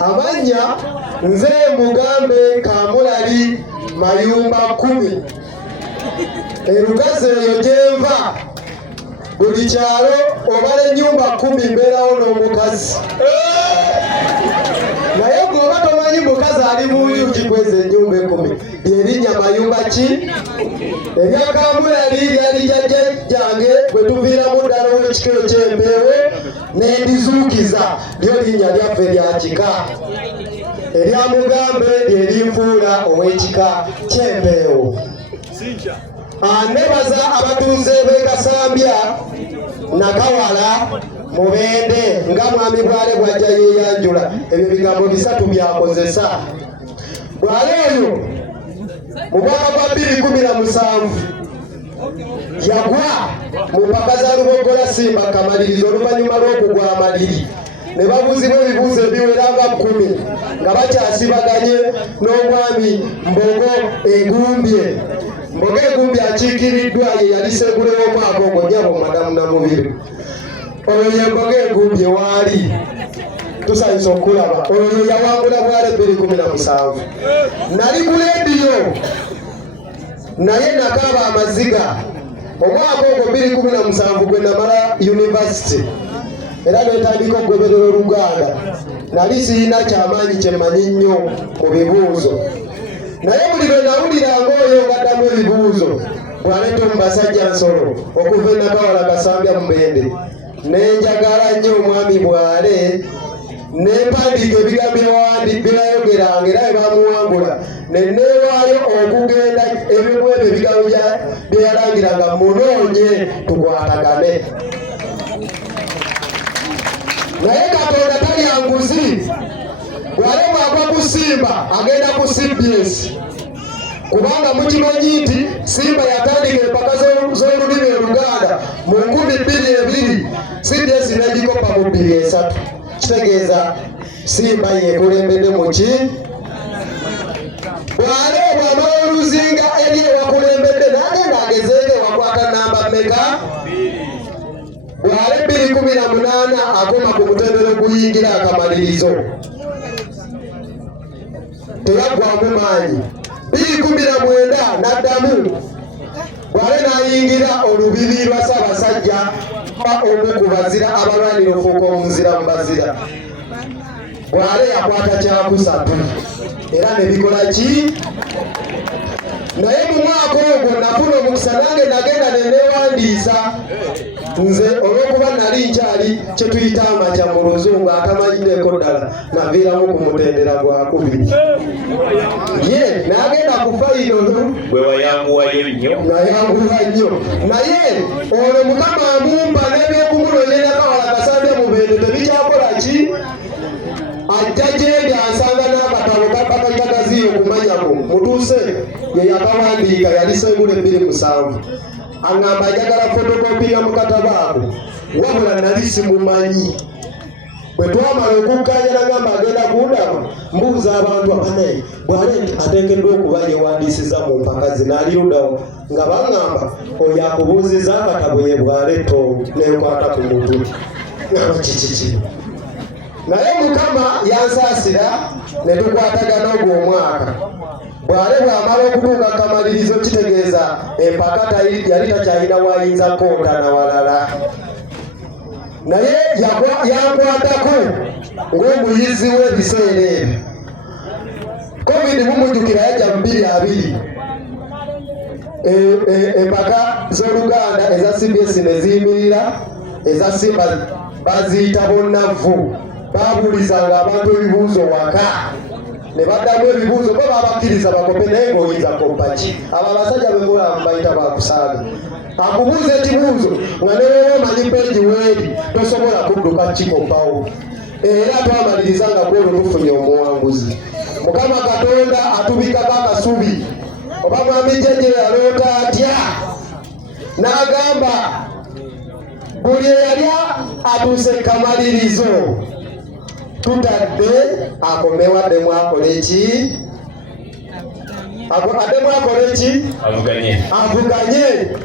Amanya nze Mugambe Kamulali Mayumba 10. Erugaze eyo gyenva buli kyalo obala ennyumba 10 mbeerawo n'omukazi. Naye gwoba tomanyi mukazi ali mu nyuki kweza ennyumba 10 lyerinnya Mayumba ki? Erya Kamulali lyali jjajjange bwe tuviiramu ddala ow'ekikiro ky'Empeewo n'endizuukiza lyo linnya lyaffe lya kika. Erya Mugambe lyerinfuula ow'ekika ky'Empeewo. Nebaza abatuuze b'e Kasambya Nakawala Mubende nga mwami Bwale bw'ajja yeeyanjula. Ebyo bigambo 3 byakozesa. Bwale oyo mu mwaka gwa 2017 yagwa mu mpaka za Lubogola Simba Kamalirizo oluvannyuma lw'okugwa amaliri. Ne babuuzibwa ebibuuzo ebiwera nga 10 nga bakyasibaganye n'omwami Mbogo Egumbye. Mbogo Egumbye akiikiriddwa ye yali Sseggule w'omwaka ogwo nnyabo Madamu Namubiri. Oyo ye Mbogo Egumbye waali tusanyusa okulaba. Oyo yawangula Bwale 2017. Nali ku leediyo naye nakaaba amaziga omwaka ogwo 2017 gwe namala yunivasite era netandika okugoberera Oluganda. Nali sirina kyamaanyi kyemmanyi nnyo mu bibuuzo, naye buli lwe nawuliranga oyo ngaddamu ebibuuzo bw'aleeta mu basajja nsolo okuva e Nakawala Kasambya Mubende. Nenjagala nnyo omwami Bwale nempandiika ebigambo byeyayogeranga era bwe bamuwangula neneewaayo okugenda ebimu ebyo ebigambo byeyalangiranga munoonye tukwatagane. Naye Katonda talya nguzi. Bw'ale bw'agwa ku Simba agenda ku CBS, kubanga mukimanyi nti Simba yatandika empaka z'olulimi Oluganda mu 2002, CBS n'egikopa mu 2003. Kitegeeza Simba yekulembedde mu ki? Bw'ale bw'amala oluzinga eri ewakulembedde n'agenda agezeeko ewakwata namba mmeka? Bw'ale 2018 akoma ku mutendera oguyingira akamalirizo. Teyaggwamu maanyi. 2019 n'addamu. Bw'ale n'ayingira olubibi lwa Ssaabasajja omu ku bazira abalwanira ofuuka omuzira mu bazira. Bw'ale yakwata kyakusatu era ne bikola ki? Naye mu mwaka ogwo nafuna omukisa nange nagenda neneewandiisa nze olw'okuba nali nkyali kye tuyita amakya mu Luzungu atamanyiddeko ddala naviiramu ku mutendera gwa 10. Ye nagenda ku fayiro bwe wayanguwayo nnyo. Nayanguwa nnyo naye olwo Mukama amumpa n'ebyokumunonya Nakawala Kasambya Mubende tebikyakola ki? Ajja gyendi ansanga n'akatabo kapakatagaziyo kumanyako mutuuse ye yakawandiika yali Sseggule 2007. Aŋŋamba ajagala fotokopi ya mu katabo ako wabula nali simumanyi. Bwe twamala okukkaanya n'agamba agenda kundaba mbuuza abantu abanaye Bw'ale ateekeddwa okuba yewandiisiza mu mpaka ze n'ali luddawo nga baŋŋamba oyo akubuuzizza akatabo ye Bw'ale to nenkwata ku mutwe ngaba kiki. Naye Mukama yansaasira ne tukwatagana ogwo omwaka. Bw'ale bw'amala okutuuka kamalirizo kitegeeza empaka yali takyalina wayinza kontana walala. Naye yankwatako ng'omuyizi w'ebiseera ebyo. COVID mumujjukira yajja mu 2020. Empaka z'Oluganda eza CBS ne ziyimirira, eza Simba baziyita Bonnavu. Babuulizanga abantu ebibuuzo waka ne baddamu ebibuuzo bo babakkiriza bakope naye ng'oyinza koppa ki? Abo abasajja bemulamu bayita bakusaaga. Akubuuza ekibuuzo nga neweewa omanyi peegi weeri tosobola kudduka kikoppawo. Era twamaliriza nga kwolwo tufunye omuwanguzi. Mukama Katonda atubikako akasubi. Oba mwami Jjajja yaloota atya n'agamba buli eyali atuuse kamalirizo tutadde akomewo addemu akole ki? Addemu akole ki? Avuganye.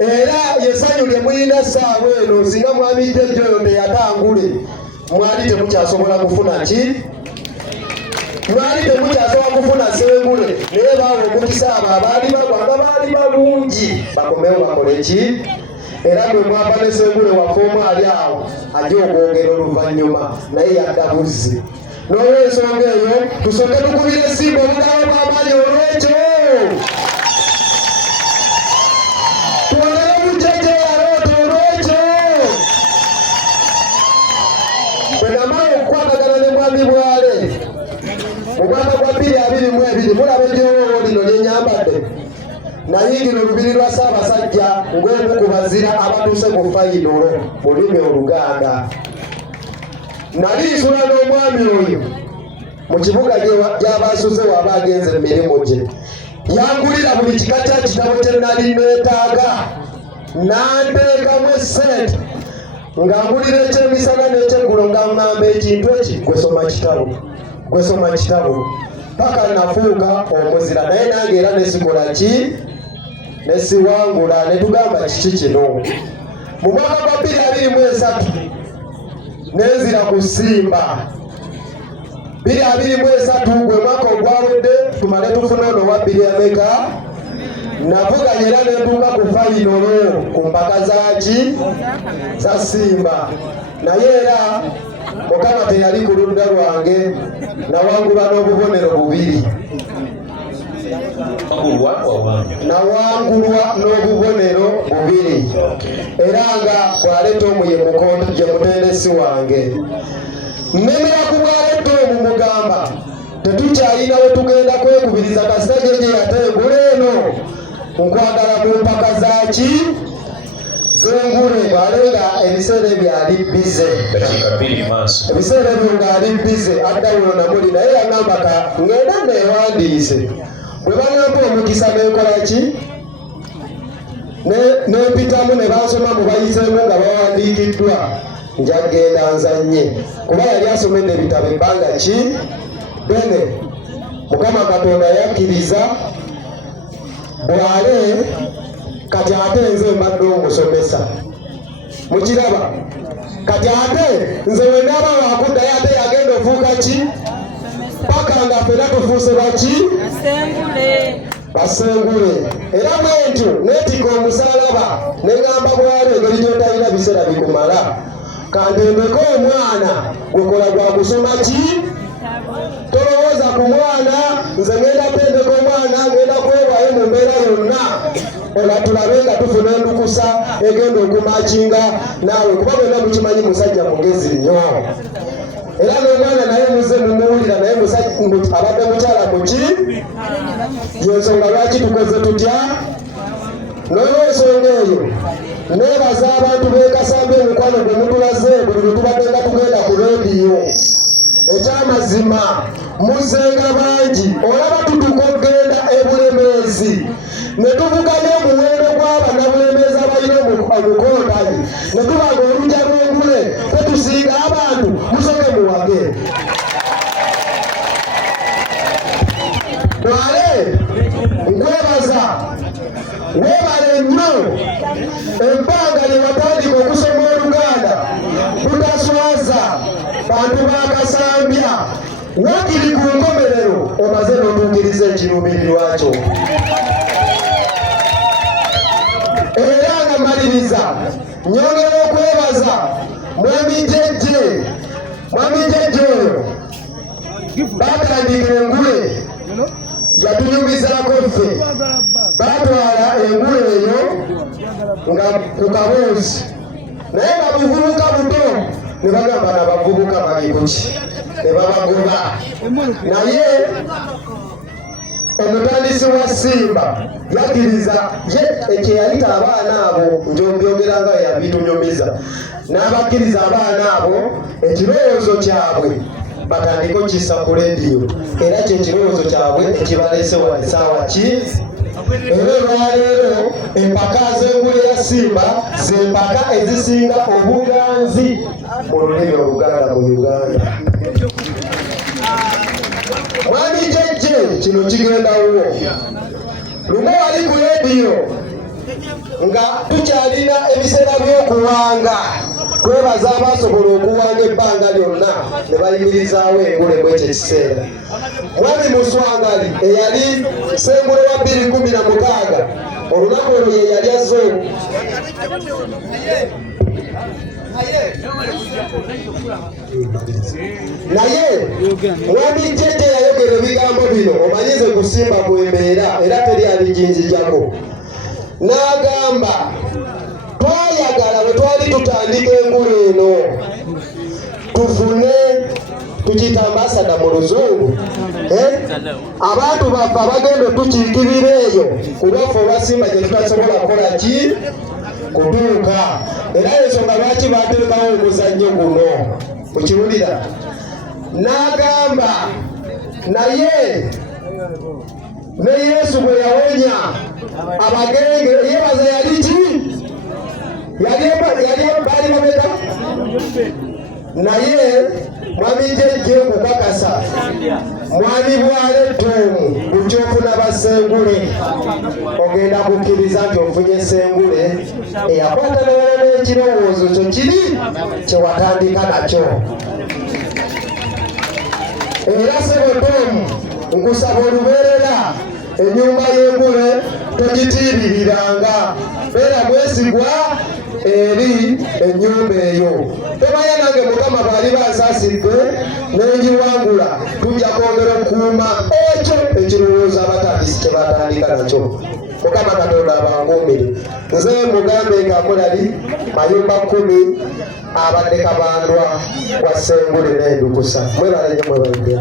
Era yesanyu lye mulina essaawa eno singa mwami Jjajja oyo teyatangule mwali temukyasobola kufuna ki? Mwali temukyasobola kufuna Ssengule naye baawa omukisa abo abaali bagwa baali balungi bakomewo bakole ki? Era bwe mwava ne Ssengule waffe omwali awo ajja okwogera oluvannyuma naye yadda buzzi. N'olw'ensonga eyo tusooke tukubire Simba obugalo bw'amaanyi olw'ekyo. Twongere bujjajja yaloota olw'ekyo. Bwe namala okukwatagana ne mwami Bwale mu mwaka gwa 2022 mulaba eryowoowo lino lyenyambadde. Nayingira olubiri lwa Ssaabasajja ng'omu ku bazira abatuuse mu fayinolo mu lulimi Oluganda. Nali nsula n'omwami oyo mu kibuga gy'abasuze waba agenze emirimu gye. Yangulira buli kika kya kitabo kye nali neetaaga n'anteekamu essente ng'angulira ekyemisana n'ekyeggulo ng'aŋŋamba ekintu eki gwe soma kitabo paka nafuuka omuzira naye nange era nesikola ki? Nesiwangula ne tugamba kiki kino. Mu mwaka gwa 2023 nenzira ku Simba 2023 gwe mwaka ogwawedde tumale tufuna ono wa 2000 navuganya era nentuuka ku fayinolo ku mpaka zaki za Simba naye era Mukama teyali ku ludda lwange nawangulwa n'obubonero 2. Nawangulwa n'obubonero 2 era nga Bwale Tom ye mutendesi wange. Mmemera ku Bwale Tom mugamba tetukyayina we tugenda kwekubiriza kasita gye yatengula eno nkwagala mu mpaka zaki z'engule. Bwale nga ebiseera byali bize ebiseera ebyo ng'ali bize adda wulo namuli naye yangambaka ngenda neewandiise bwe baŋŋamba omukisa n'enkola ki? N'empitamu ne bansoma mu bayiseemu nga bawandiikiddwa nja genda nzannye kuba yali asomedde ebitabo ebbanga ki bene. Mukama Katonda yakkiriza Bwale kati ate nze mbadde omusomesa mukiraba. Kati ate nze we ndaba wakuddayo ate yagenda ofuuka ki? Paka nga ffena tufuuse baki? Basengule. Era bwentyo neetika omusalaba ne ŋŋamba Bwale engeri gy'otalina biseera bikumala kandembeko omwana gwekola gwa kusoma ki? Tolowooza ku mwana nze ngenda tendeka omwana ngenda kwewaayo mu mbeera yonna ola tulabe nga tufuna endukusa egenda okumakinga naawe kuba bwena mukimanyi musajja mugezi nnyo. Era n'omwana naye muze mumuwulira naye abadde mukyala muki? Yensonga lwaki tukoze tutya? N'olwensonga eyo neebaza abantu beekasamba emikwano gwe mutulaze buli lwe tubadde nga tugenda ku leediyo. Ekyamazima muzenga bangi olaba tutuka okgenda ebulemeezi ne tuvugayo omuwendo gw'abanabulemeezi abalina omukontanyi ne tubaga olujja lw'engule tetusinga abantu musoke muwage. Bwale nkwebaza weebale nnyo ebbanga lye watandika okusoma Oluganda butaswaza bantu bakasambya wakiri ku nkomerero omaze n'otuukiriza ekiruubirirwa kyo. Era nga maliriza nyongera okwebaza mwami Jejje oyo batandika engule yatunyumizaako ffe batwala engule eyo nga ku kabuuzi naye nga buvubuka buto ne bagamba n'abavubuka bali kuki ne babagoba. Naye omutandisi wa Simba yakkiriza ye ekyeyayita abaana abo njobyogera nga yabitunyumiza n'abakkiriza abaana abo ekirowoozo kyabwe batandika okissa ku leediyo era kyekirowoozo kyabwe ekibaleese wali saawa ki? Era olwaleero empaka z'engule ya Simba z'empaka ezisinga obuganzi mu lulimi Oluganda mu Uganda. Mwami Jejje kino kigendawo lumu wali ku leediyo nga tukyalina ebiseera by'okuwanga twebaza abasobola okuwanga ebbanga lyonna ne bayimirizaawo engule mu ekyo ekiseera. Mwami Muswangali eyali Ssengule wa 2016 olunaku olwo ye yali azze naye mwami Jjajja yayogera ebigambo bino omanyize kusimba ku embeera era teri alijinzijako. N'agamba twayagala bwe twali tutandika engulu eno tufune tukiyita ambasada mu luzungu abantu baffe abagenda tukiikirira eyo kubaffe obasimba gye tutasobola kukola ki kutuuka. Era ensonga lwaki bateekawo omuzannyo guno okiwulira. N'agamba naye ne Yesu bwe yawonya abagenge yebaza yali ki yali bali bameka naye mwami Jjajja kukakasa mwami Bwale Toomu bukyofuna Bassengule ogenda kukkiriza nti ofunye Ssengule eyakwata n'ekirowoozo kyo kiri kyewatandika nakyo. Era Ssebo Toomu nkusaba olubeerera ennyumba y'engule togitiibiriranga, beera mwesigwa eri ennyumba eyo. Tomanya nange Mukama bw'ali bansaasidde n'enjiwangula tujja kwongera okukuuma ekyo ekirowoozo abatandisi kye batandika nakyo. Mukama Katonda abanguumire. Nze Mugambe Kamulali Mayumba 10 abadde Kabandwa wa Ssengule n'Endukusa. Mwebale nnyo mwebale.